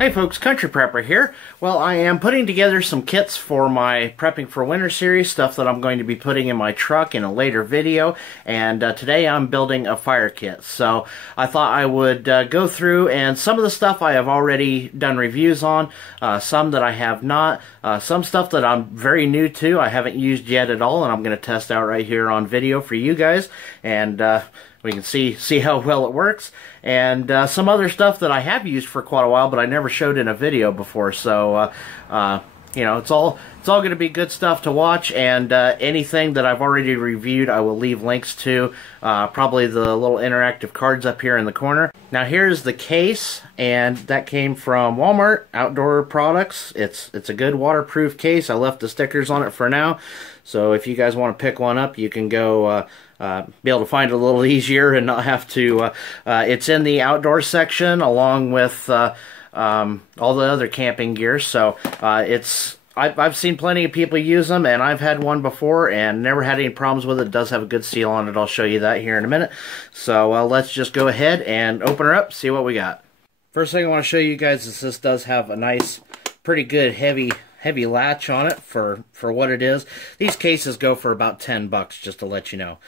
Hey folks, Country Prepper here. Well, I am putting together some kits for my Prepping for Winter series, stuff that I'm going to be putting in my truck in a later video, and today I'm building a fire kit. So I thought I would go through, and some of the stuff I have already done reviews on, some that I have not, some stuff that I'm very new to, I haven't used yet at all, and I'm going to test out right here on video for you guys, and we can see how well it works, and some other stuff that I have used for quite a while, but I never showed in a video before. So, you know, it's all going to be good stuff to watch, and anything that I've already reviewed, I will leave links to. Probably the little interactive cards up here in the corner. Now, here's the case, and that came from Walmart Outdoor Products. It's a good waterproof case. I left the stickers on it for now, so if you guys want to pick one up, you can go. Be able to find it a little easier and not have to, it's in the outdoor section along with all the other camping gear, so I've seen plenty of people use them, and I've had one before and never had any problems with it. It does have a good seal on it. I'll show you that here in a minute. So let's just go ahead and open her up, see what we got. First thing I want to show you guys is this does have a nice, pretty good heavy latch on it for what it is. These cases go for about $10, just to let you know.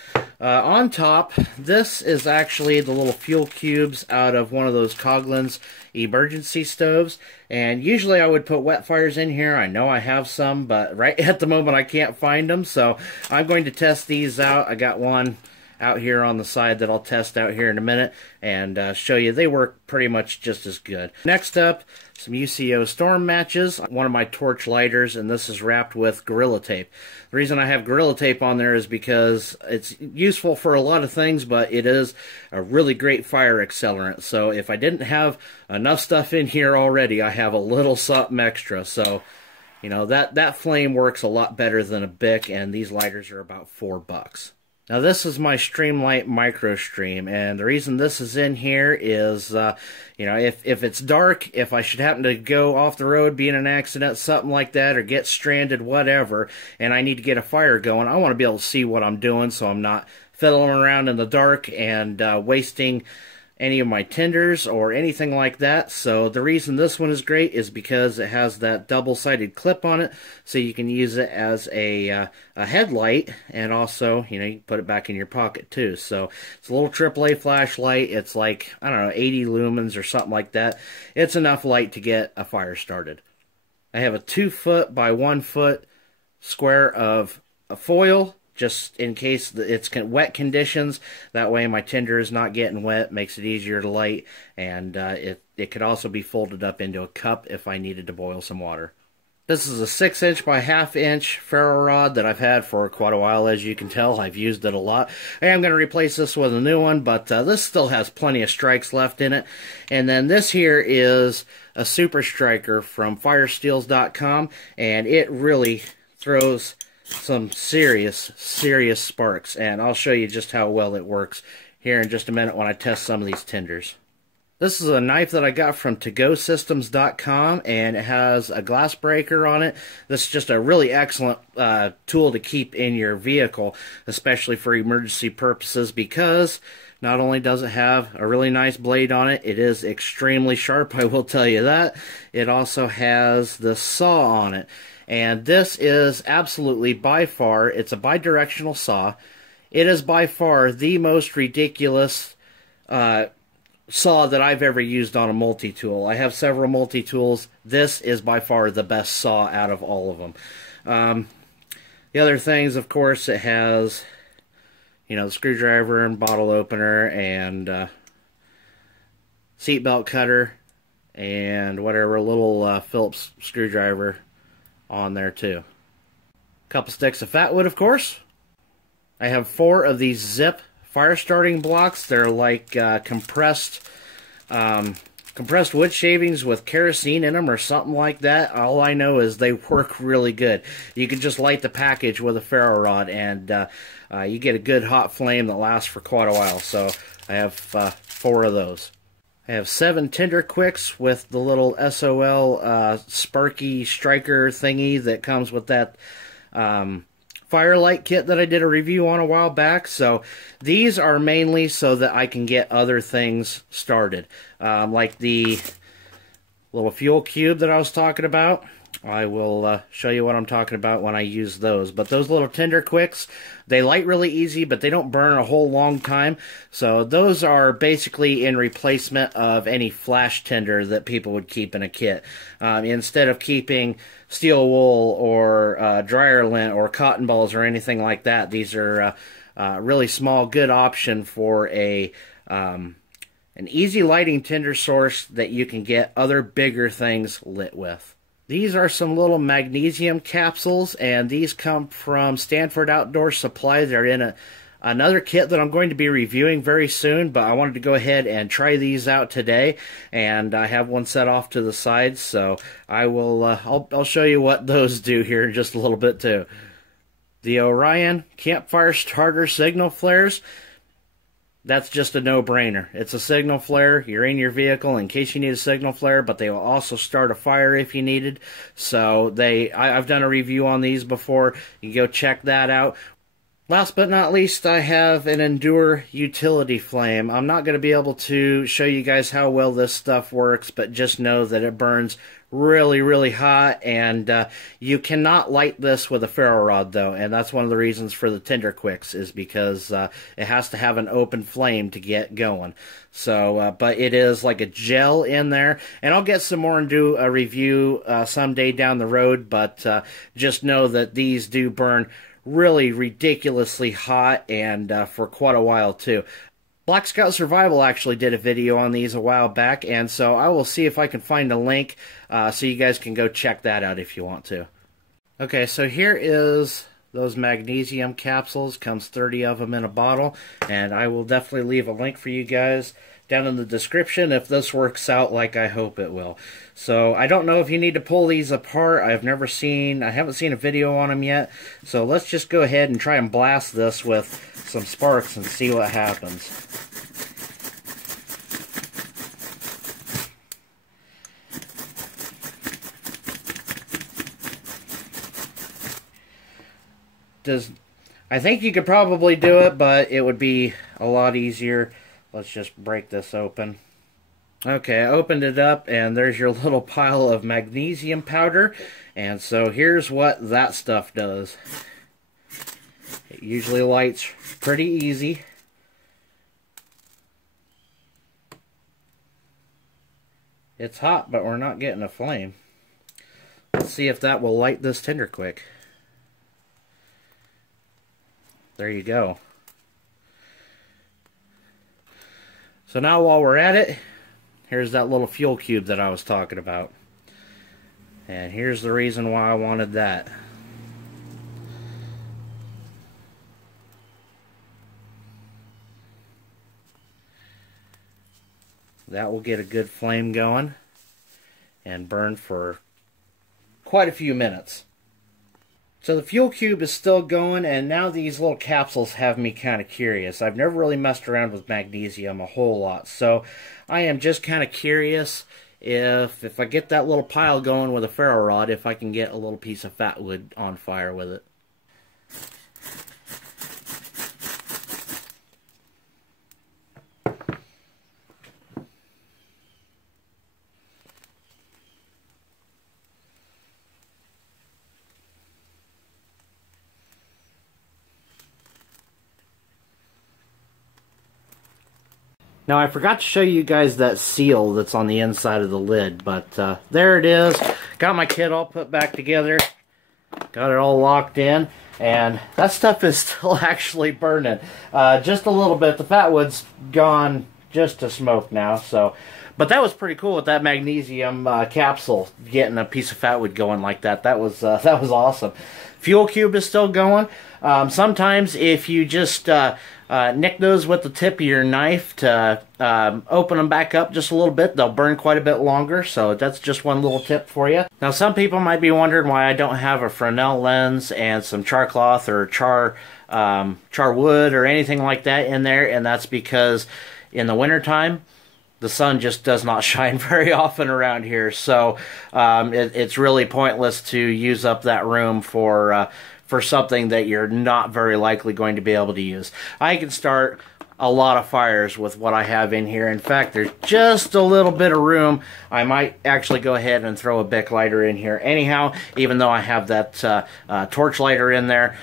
On top, this is actually the little fuel cubes out of one of those Coughlin's emergency stoves, and usually I would put wet fires in here. I know I have some, but right at the moment I can't find them, so I'm going to test these out. I got one out here on the side that I'll test out here in a minute and show you. They work pretty much just as good. Next up, some UCO storm matches, one of my torch lighters, and this is wrapped with Gorilla Tape. The reason I have Gorilla Tape on there is because it's useful for a lot of things, but it is a really great fire accelerant. So if I didn't have enough stuff in here already, I have a little something extra. So, you know, that flame works a lot better than a Bic, and these lighters are about $4. Now, this is my Streamlight Micro Stream, and the reason this is in here is, you know, if it's dark, if I should happen to go off the road, be in an accident, something like that, or get stranded, whatever, and I need to get a fire going, I want to be able to see what I'm doing so I'm not fiddling around in the dark and wasting any of my tinders or anything like that. So the reason this one is great is because it has that double-sided clip on it, so you can use it as a headlight, and also, you know, you can put it back in your pocket too. So it's a little AAA flashlight. It's like, I don't know, 80 lumens or something like that. It's enough light to get a fire started. I have a 2-foot by 1-foot square of foil, just in case it's wet conditions. That way my tinder is not getting wet, makes it easier to light, and it could also be folded up into a cup if I needed to boil some water. This is a 6-inch by 1/2-inch ferro rod that I've had for quite a while. As you can tell, I've used it a lot. I am going to replace this with a new one, but this still has plenty of strikes left in it. And then this here is a Super Striker from firesteels.com, and it really throws some serious sparks, and I'll show you just how well it works here in just a minute when I test some of these tinders. This is a knife that I got from togosystems.com, and it has a glass breaker on it. This is just a really excellent tool to keep in your vehicle, especially for emergency purposes, because not only does it have a really nice blade on it, it is extremely sharp, I will tell you that. It also has the saw on it. And this is absolutely, by far, it's a bidirectional saw. It is by far the most ridiculous saw that I've ever used on a multi-tool. I have several multi-tools. This is by far the best saw out of all of them. The other things, of course, it has, you know, the screwdriver and bottle opener and seatbelt cutter and whatever little Phillips screwdriver on there too. A couple sticks of fatwood, of course. I have 4 of these zip fire starting blocks. They're like compressed wood shavings with kerosene in them or something like that. All I know is they work really good. You can just light the package with a ferro rod, and you get a good hot flame that lasts for quite a while. So I have 4 of those. I have 7 Tinder Quicks with the little SOL Sparky Striker thingy that comes with that Firelight kit that I did a review on a while back. So these are mainly so that I can get other things started, like the little fuel cube that I was talking about. I will show you what I'm talking about when I use those. But those little tinder quicks, they light really easy, but they don't burn a whole long time. So those are basically in replacement of any flash tinder that people would keep in a kit. Instead of keeping steel wool or dryer lint or cotton balls or anything like that, these are really small, good option for an easy lighting tinder source that you can get other bigger things lit with. These are some little magnesium capsules, and these come from Stanford Outdoor Supply. They're in another kit that I'm going to be reviewing very soon, but I wanted to go ahead and try these out today, and I have one set off to the side, so I will I'll show you what those do here in just a little bit too. The Orion campfire starter signal flares. That's just a no-brainer. It's a signal flare. You're in your vehicle in case you need a signal flare, but they will also start a fire if you needed. So I've done a review on these before. You can go check that out. Last but not least, I have an Endure utility flame. I'm not going to be able to show you guys how well this stuff works, but just know that it burns really, really hot, and you cannot light this with a ferro rod, though, and that's one of the reasons for the tinder quicks, is because it has to have an open flame to get going. So, but it is like a gel in there, and I'll get some more and do a review someday down the road, but just know that these do burn really ridiculously hot, and for quite a while too. Black Scout Survival actually did a video on these a while back, and so I will see if I can find a link so you guys can go check that out if you want to. Okay, so here is those magnesium capsules. Comes 30 of them in a bottle, and I will definitely leave a link for you guys down in the description if this works out like I hope it will. So I don't know if you need to pull these apart. I haven't seen a video on them yet. So let's just go ahead and try and blast this with some sparks and see what happens. I think you could probably do it, but it would be a lot easier. Let's just break this open. Okay, I opened it up, and there's your little pile of magnesium powder. And so here's what that stuff does. It usually lights pretty easy. It's hot, but we're not getting a flame. Let's see if that will light this tinder quick. There you go. So now while we're at it, here's that little fuel cube that I was talking about. And here's the reason why I wanted that. That will get a good flame going and burn for quite a few minutes. So the fuel cube is still going, and now these little capsules have me kind of curious. I've never really messed around with magnesium a whole lot, so I am just kind of curious if I get that little pile going with a ferro rod, if I can get a little piece of fat wood on fire with it. Now, I forgot to show you guys that seal that's on the inside of the lid, but there it is. Got my kit all put back together. Got it all locked in, and that stuff is still actually burning. Just a little bit. The fat wood's gone just to smoke now, so... But that was pretty cool with that magnesium capsule, getting a piece of fat wood going like that. That was awesome. Fuel cube is still going. Sometimes if you just nick those with the tip of your knife to open them back up just a little bit, they'll burn quite a bit longer. So that's just one little tip for you. Now, some people might be wondering why I don't have a Fresnel lens and some char cloth or char wood or anything like that in there, and that's because in the wintertime, the sun just does not shine very often around here, so it's really pointless to use up that room for something that you're not very likely going to be able to use. I can start a lot of fires with what I have in here. In fact, there's just a little bit of room. I might actually go ahead and throw a Bic lighter in here anyhow, even though I have that torch lighter in there.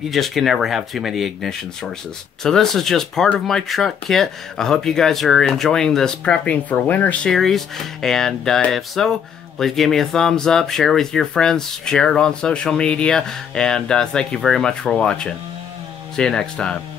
You just can never have too many ignition sources. So this is just part of my truck kit. I hope you guys are enjoying this prepping for winter series, and if so, please give me a thumbs up, share with your friends, share it on social media, and thank you very much for watching. See you next time.